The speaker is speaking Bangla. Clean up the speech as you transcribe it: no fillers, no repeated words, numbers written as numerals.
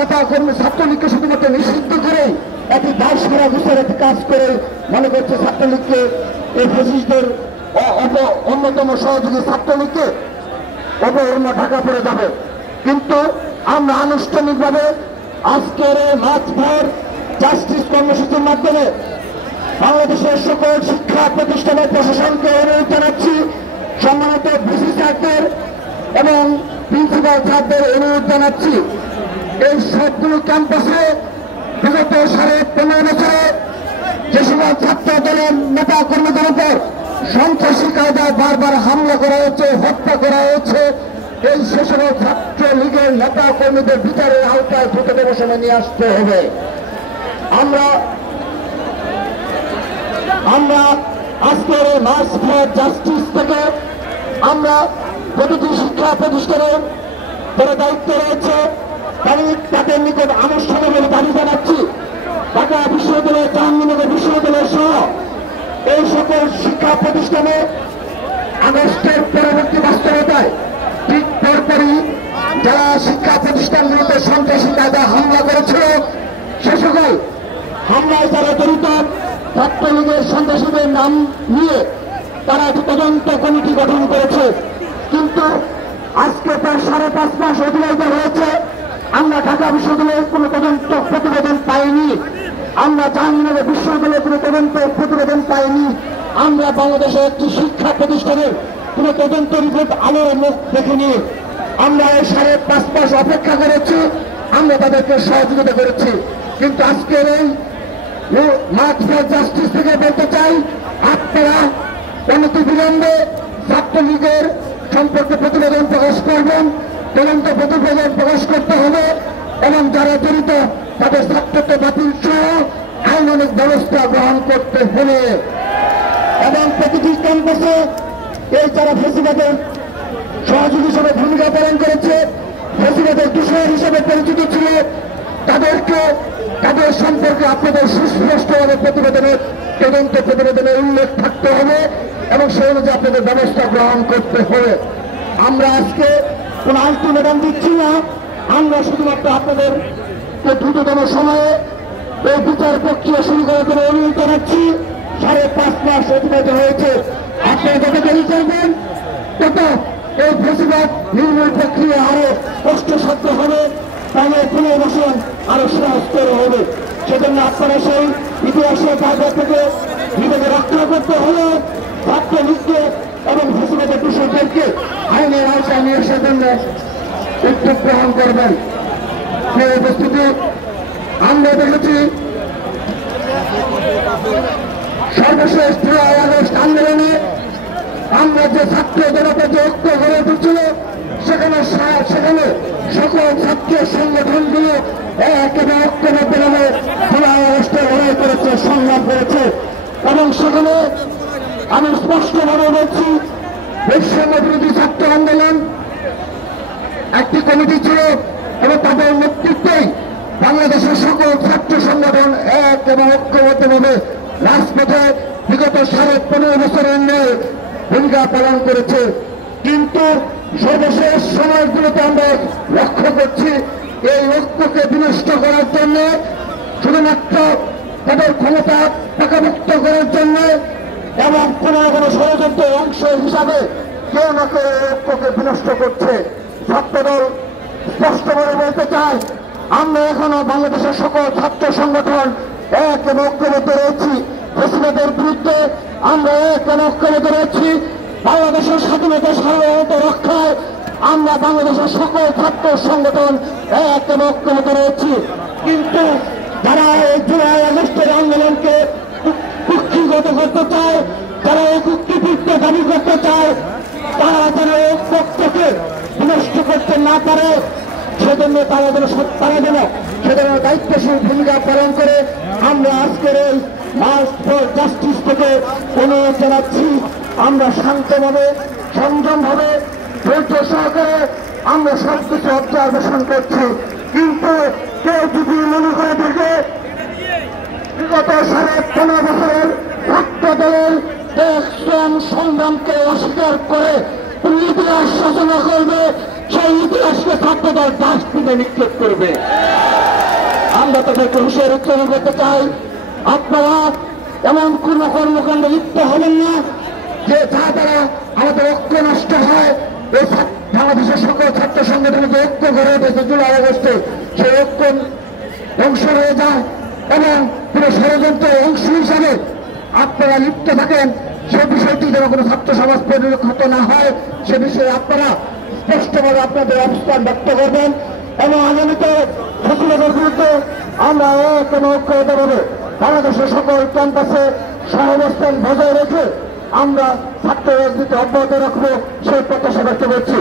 নেতা কর্মী ছাত্রলীগকে শুধুমাত্র নিষিদ্ধ করে একটি দায় সারা ঘুষের একটি কাজ করে মনে করছে ছাত্রলীগকে এই ফ্যাসিস্টদের অন্যতম সহযোগী ছাত্রলীগকে অপহরণ ঢাকা পড়ে যাবে। কিন্তু আমরা আনুষ্ঠানিকভাবে আজকের এই মার্চ ফর জাস্টিস কর্মসূচির মাধ্যমে বাংলাদেশের সকল শিক্ষা প্রতিষ্ঠানের প্রশাসনকে অনুরোধ জানাচ্ছি, সম্মানিত ভিসি স্যারদের এবং প্রিন্সিপাল স্যারদের অনুরোধ জানাচ্ছি, এই সবগুলো ক্যাম্পাসে বিগত 15.5 বছরে যে সকল ছাত্র দলের নেতা কর্মীদের উপর সন্ত্রাসী কায়দায় বারবার হামলা করা হয়েছে, হত্যা করা হয়েছে, এই সে সকল ছাত্র লীগের নেতা কর্মীদের বিচারের আওতায় দ্রুততম সময় নিয়ে আসতে হবে। আমরা আজকের এই মার্চ ফর জাস্টিস থেকে আমরা প্রতিটি শিক্ষা প্রতিষ্ঠানের যারা দায়িত্ব রয়েছে তাদের নিকট আনুষ্ঠানিকভাবে দাবি জানাচ্ছি, ঢাকা বিশ্ববিদ্যালয়, জাহাঙ্গীরনগর বিশ্ববিদ্যালয় সহ এই সকল শিক্ষা প্রতিষ্ঠানে আগস্টের পরবর্তী বাস্তবতায় ঠিক পরপরই যারা শিক্ষা প্রতিষ্ঠানগুলিতে সন্ত্রাসী কায়দায় হামলা করেছিল, সে সকল হামলায় যারা জড়িত ছাত্রলীগের সন্ত্রাসীদের নাম নিয়ে তারা একটি তদন্ত কমিটি গঠন করেছে। কিন্তু আজকে প্রায় 5.5 মাস অতিবাহিত হয়েছে, আমরা ঢাকা বিশ্ববিদ্যালয়ের কোনো তদন্ত প্রতিবেদন পাইনি, আমরা জাহাঙ্গীরনগর বিশ্ববিদ্যালয়ের কোনো তদন্ত প্রতিবেদন পাইনি, আমরা বাংলাদেশের একটি শিক্ষা প্রতিষ্ঠানের কোনো তদন্ত রিপোর্ট আলোর মুখ দেখিনি। আমরা এই 5.5 মাস অপেক্ষা করেছি, আমরা তাদেরকে সহযোগিতা করেছি। কিন্তু আজকের এই মার্চ ফর জাস্টিস থেকে বলতে চাই, আপনারা অনতিবিলম্বে ছাত্রলীগের সম্পর্কে প্রতিবেদন প্রকাশ করবেন, তদন্ত প্রতিবেদন প্রকাশ করতে হবে এবং যারা জড়িত তাদের ছাত্রত্ব বাতিল সহ আইনানুগ ব্যবস্থা গ্রহণ করতে হবে। এবং প্রতিটি ক্যাম্পাসে এই যারা ফেসিবাদের সহযোগী হিসেবে ভূমিকা পালন করেছে, ফেসিবাদের দূষণ হিসেবে পরিচিত ছিল, তাদের সম্পর্কে আপনাদের সুস্পষ্টভাবে তদন্ত প্রতিবেদনে উল্লেখ থাকতে হবে এবং সেই অনুযায়ী আপনাদের ব্যবস্থা গ্রহণ করতে হবে। আমরা আজকে কোন আলটিমেটাম দিচ্ছি না, আমরা শুধুমাত্র আপনাদের দ্রুততম সময়ে এই বিচার প্রক্রিয়া শুরু করার জন্য অনুরোধ জানাচ্ছি। 5.5 মাস অতিবাহিত হয়েছে, আপনারা যত দেরি করবেন তত এই ফেসিবাদ নির্মূল প্রক্রিয়া আরো কষ্টসাধ্য হবে, তাহলে পুনর্বাসন আরো সহজতর হবে। সেজন্য আপনারা সেই ইতিহাসের কাজের থেকে নিজেকে রক্ষা করতে হলে ছাত্রলীগকে এবং ফেসিবাদের দূষণদেরকে আইনের আওতায় নিয়ে আসার জন্য উদ্যোগ গ্রহণ করবেন। উপস্থিতি আমরা দেখেছি সর্বশেষ 3 আগস্ট আন্দোলনে আমরা যে ছাত্র জনতা যে ঐক্য গড়ে উঠেছিল, সেখানে সকল ছাত্র সংগঠনগুলো একেবারে ঐক্যবদ্ধভাবে 3 আগস্টে লড়াই করেছে, সংগ্রাম করেছে এবং সেখানে আমি স্পষ্টভাবে বলছি, বৈষম্য বিরোধী ছাত্র আন্দোলন একটি কমিটি ছিল এবং তাদের নেতৃত্বেই বাংলাদেশের সকল ছাত্র সংগঠন এক এবং ঐক্যবদ্ধভাবে রাজপথে বিগত 15.5 বছরের ন্যায় ভূমিকা পালন করেছে। কিন্তু সর্বশেষ সময়গুলোতে আমরা লক্ষ্য করছি এই ঐক্যকে বিনষ্ট করার জন্য, শুধুমাত্র তাদের ক্ষমতা পাকাভুক্ত করার জন্য এবং কোন ষড়যন্ত্রের অংশ হিসাবে কেউ না কেউ ঐক্যকে বিনষ্ট করছে। ছাত্রদল স্পষ্টভাবে বলতে চাই, আমরা এখনো বাংলাদেশের সকল ছাত্র সংগঠন এক এবং ঐক্যবদ্ধ রয়েছি। ফেসিবাদের বিরুদ্ধে আমরা এক এবং ঐক্যবদ্ধ রয়েছি। বাংলাদেশের স্বাধীনতা সার্বভৌমত্ব রক্ষায় আমরা বাংলাদেশের সকল ছাত্র সংগঠন এক এবং ঐক্যবদ্ধ রয়েছি। কিন্তু যারা এই জুলাই আগস্টের আন্দোলনকে কুক্ষিগত করতে চায়, যারা এই কুক্ষিবৃত্ত দাবি করতে চায়, তারা যেন এই পক্ষকে বিনষ্ট করতে না পারে, সেজন্য তারা যেন দায়িত্বশীল ভূমিকা পালন করে। আমরা আজকের এই মার্চ ফর জাস্টিস থেকে অনুরোধ জানাচ্ছি, আমরা শান্তভাবে সংযমভাবে ধৈর্য সহকারে আমরা সবকিছু অবজারভেশন করছি। কিন্তু কেউ যদি মনে করে থাকে বিগত 15.5 বছরের ছাত্র দলের দেশ সংগ্রামকে অস্বীকার করে ইতিহাস রচনা করবে, সেই ইতিহাসকে ছাত্র দল তার ডাস্টবিনে নিক্ষেপ করবে। আমরা তাদেরকে হুঁশিয়ারি উচ্চারণ করতে চাই, আপনারা এমন কোন কর্মকাণ্ডে লিপ্ত হবেন না যে যা দ্বারা আমাদের ঐক্য নষ্ট হয়। এই বাংলাদেশের সকল ছাত্র সংগঠনের যে ঐক্য গড়ে উঠেছে জুলাই আগস্টে, সেই ঐক্য ধ্বংস হয়ে যায় এবং পুরো ষড়যন্ত্রের অংশ হিসাবে আপনারা লিপ্ত থাকেন। সে বিষয়টি যেন কোনো ছাত্র সমাজ পরিলক্ষিত না হয়, সে বিষয়ে আপনারা স্পষ্টভাবে আপনাদের অবস্থান ব্যক্ত করবেন এবং আগামীতে ফেসিলিটির বিরুদ্ধে আমরা কোনো ঐক্যবদ্ধভাবে বাংলাদেশের সকল ক্যাম্পাসে সহাবস্থান বজায় রেখে আমরা ছাত্র রাজনীতি অব্যাহত রাখবো, সেই প্রত্যাশা ব্যক্ত করছি।